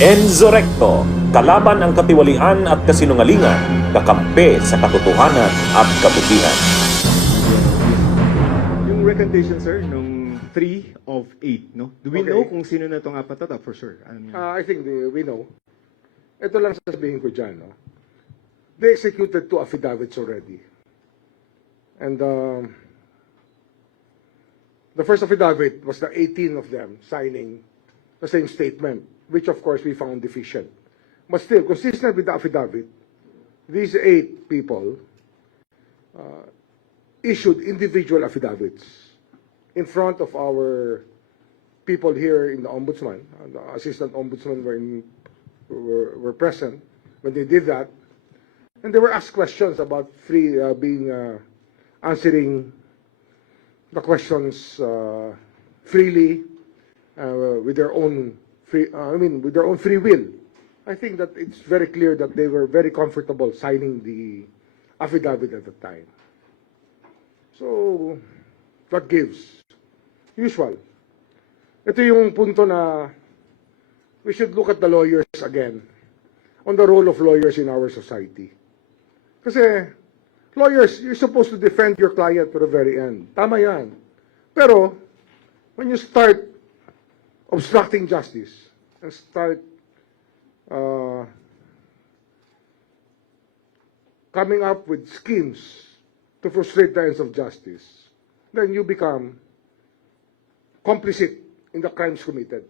Enzo Recto, kalaban ang katiwalian at kasinungalingan, kakampi sa katotohanan at kabutihan. Yung recommendation, sir, nung 3 of 8, no? Do we Okay. know kung sino na itong apat na to? For sure. I think we know. Ito lang sasabihin ko dyan. No? They executed 2 affidavits already. And the first affidavit was the 18 of them signing the same statement, which of course we found deficient. But still, consistent with the affidavit, these 8 people issued individual affidavits in front of our people here in the ombudsman. The assistant ombudsman were present when they did that, and they were asked questions about answering the questions freely with their own free will. I think that it's very clear that they were very comfortable signing the affidavit at the time. So, what gives? Usual. Ito yung punto na we should look at the lawyers again on the role of lawyers in our society. Kasi, lawyers, you're supposed to defend your client to the very end. Tama yan. Pero, when you start obstructing justice and start coming up with schemes to frustrate the ends of justice, then you become complicit in the crimes committed.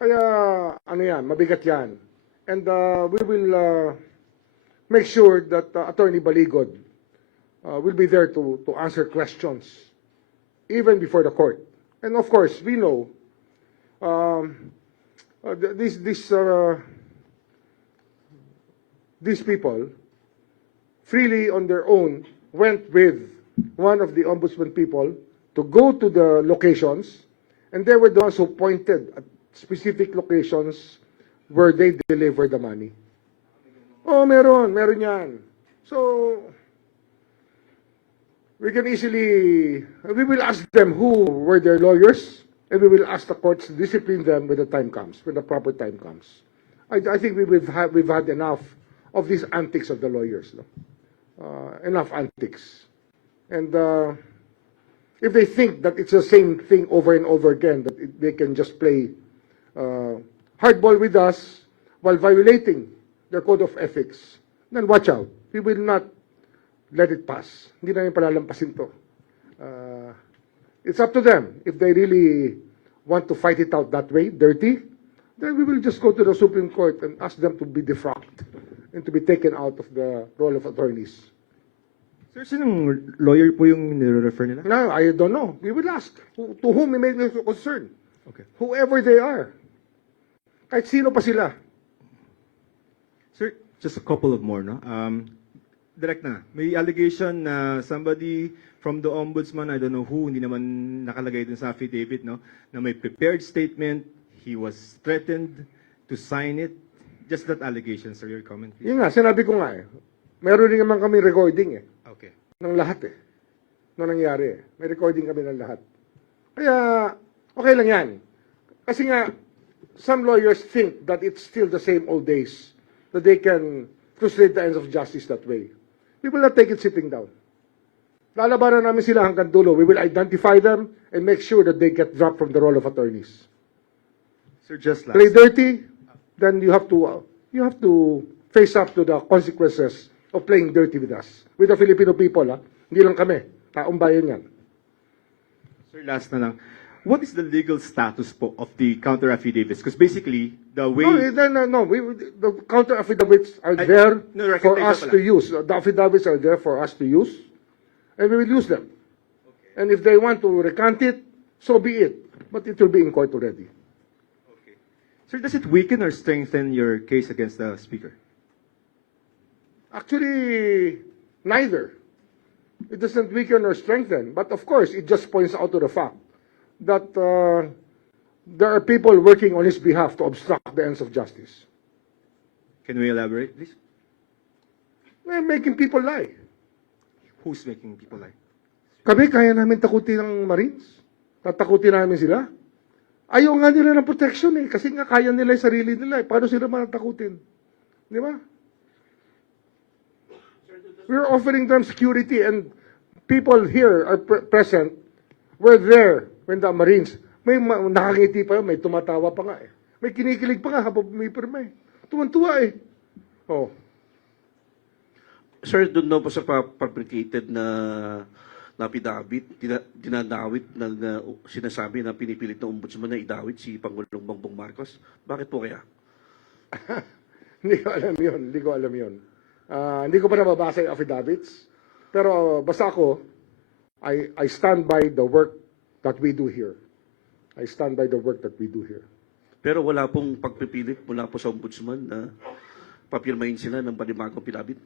Kaya, ano yan, mabigat yan. And we will make sure that Attorney Baligod will be there to answer questions, even before the court. And of course, we know these people freely on their own went with one of the ombudsman people to go to the locations, and they were the ones who pointed at specific locations where they delivered the money. Oh, meron yan. So, we will ask them who were their lawyers, and we will ask the courts to discipline them when the time comes, when the proper time comes. I think we've had enough of these antics of the lawyers. No? Enough antics. And if they think that it's the same thing over and over again, that they can just play hardball with us while violating their code of ethics, then watch out. We will not let it pass. Hindi namin palalampasin to. It's up to them. If they really want to fight it out that way, dirty, then we will just go to the Supreme Court and ask them to be defrocked and to be taken out of the role of attorneys. Sir, sinong lawyer po yung nire-refer nila? No, I don't know. We will ask to whom it may be concerned. Okay. Whoever they are. Kahit sino pa sila. Sir, just a couple of more, no? Direct na. May allegation na somebody from the ombudsman, I don't know who, hindi naman nakalagay dun sa affidavit, no? Na may prepared statement, he was threatened to sign it. Just that allegation, sir, your comment, please. Yun nga, sinabi ko nga eh. Meron rin naman kami recording eh. Okay. Ng lahat eh. Nung nangyari eh. May recording kami ng lahat. Kaya, okay lang yan. Kasi nga, some lawyers think that it's still the same old days, that they can frustrate the ends of justice that way. We will not take it sitting down. Lalabanan namin sila hanggang dulo. We will identify them and make sure that they get dropped from the role of attorneys. Sir, just last. Play dirty, then you have to face up to the consequences of playing dirty with us. With the Filipino people, ha? Hindi lang kami. Taong bayan yan. Sir, last na lang. What is the legal status po of the counter affidavits? Because basically, the way... The counter affidavits are there no, for recognize us pala. to use. The affidavits are there for us to use, and we will use them. Okay. And if they want to recant it, so be it. But it will be in court already. Okay. Sir, does it weaken or strengthen your case against the speaker? Actually, neither. It doesn't weaken or strengthen. But of course, it just points out to the fact that there are people working on his behalf to obstruct the ends of justice. Can we elaborate, please? They're making people lie. Who's making people lie? Kami, kaya namin takutin ng Marines. Tatakutin namin sila. Ayaw nga nila ng protection eh, kasi nga kaya nila yung sarili nila eh. Paano sila matatakutin? Di ba? We're offering them security and people here are present. We're there when the Marines, may nakangiti pa, may tumatawa pa nga eh. May kinikilig pa nga habang may pirma eh. Tuwan-tuwa eh. Oh. Sir, doon na po sa fabricated na affidavit, dinadawit na sinasabi na pinipilit ng ombudsman na idawit si Pangulong Bongbong Marcos. Bakit po kaya? Hindi ko alam yun. Hindi ko alam yun. Hindi ko pa nababasa yung affidavits. Pero basta ako, I stand by the work that we do here. I stand by the work that we do here. Pero wala pong pagpipilit mula po sa ombudsman na papirmahin sila ng panibagong affidavit?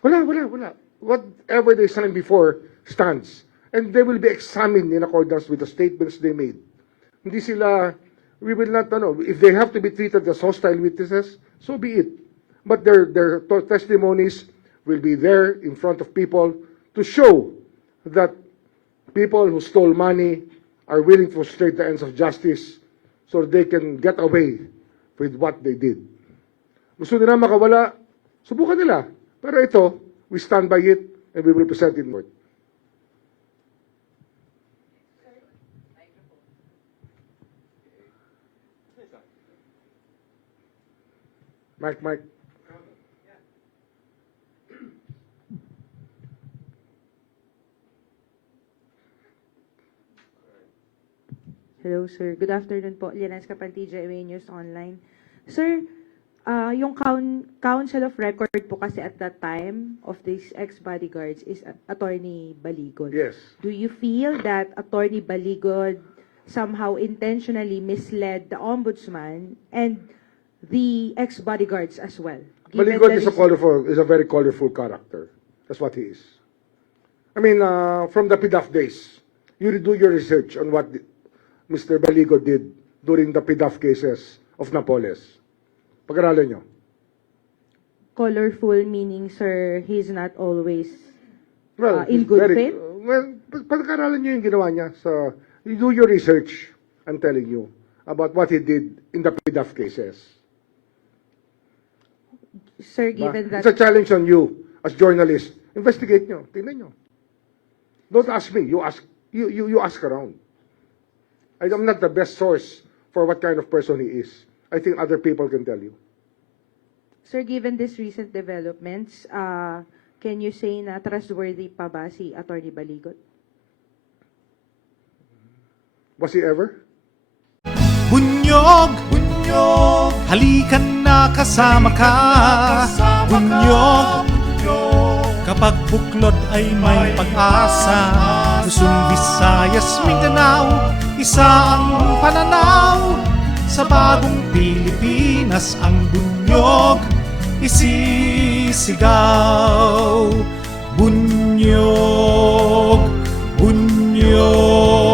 Wala. Whatever they signed before stands. And they will be examined in accordance with the statements they made. Hindi sila, we will not, if they have to be treated as hostile witnesses, so be it. But their testimonies will be there in front of people to show that people who stole money are willing to frustrate the ends of justice so they can get away with what they did. Gusto nila makawala, subukan nila. Pero ito, we stand by it and we will present it in court. Mike. Hello, sir. Good afternoon po. Lianas Kapan, TJMA News Online. Sir, yung counsel of record po kasi at that time of these ex-bodyguards is Attorney Baligod. Yes. Do you feel that Attorney Baligod somehow intentionally misled the ombudsman and the ex-bodyguards as well? Given Baligod the is a very colorful character. That's what he is. I mean, from the PDAF days, you do your research on what Mr. Baligod did during the PDAF cases of Napoles. Pag-aralan nyo. colorful meaning, sir, he's not always he's in good faith? Pag-aralan nyo yung ginawa niya. So, you do your research, I'm telling you, about what he did in the PDAF cases. Sir, given It's a that... challenge on you as journalist. Investigate nyo. Tingnan nyo. Don't ask me. You ask around. I'm not the best source for what kind of person he is. I think other people can tell you. Sir, given these recent developments, can you say na trustworthy pa ba si Attorney Baligod? Was he ever? Bunyog, halikan na kasama ka. Bunyog, kapag buklod ay may pag-asa. Luzon, Visayas, Mindanao, isa ang pananaw. Sa bagong Pilipinas ang bunyog isisigaw. Bunyog, bunyog.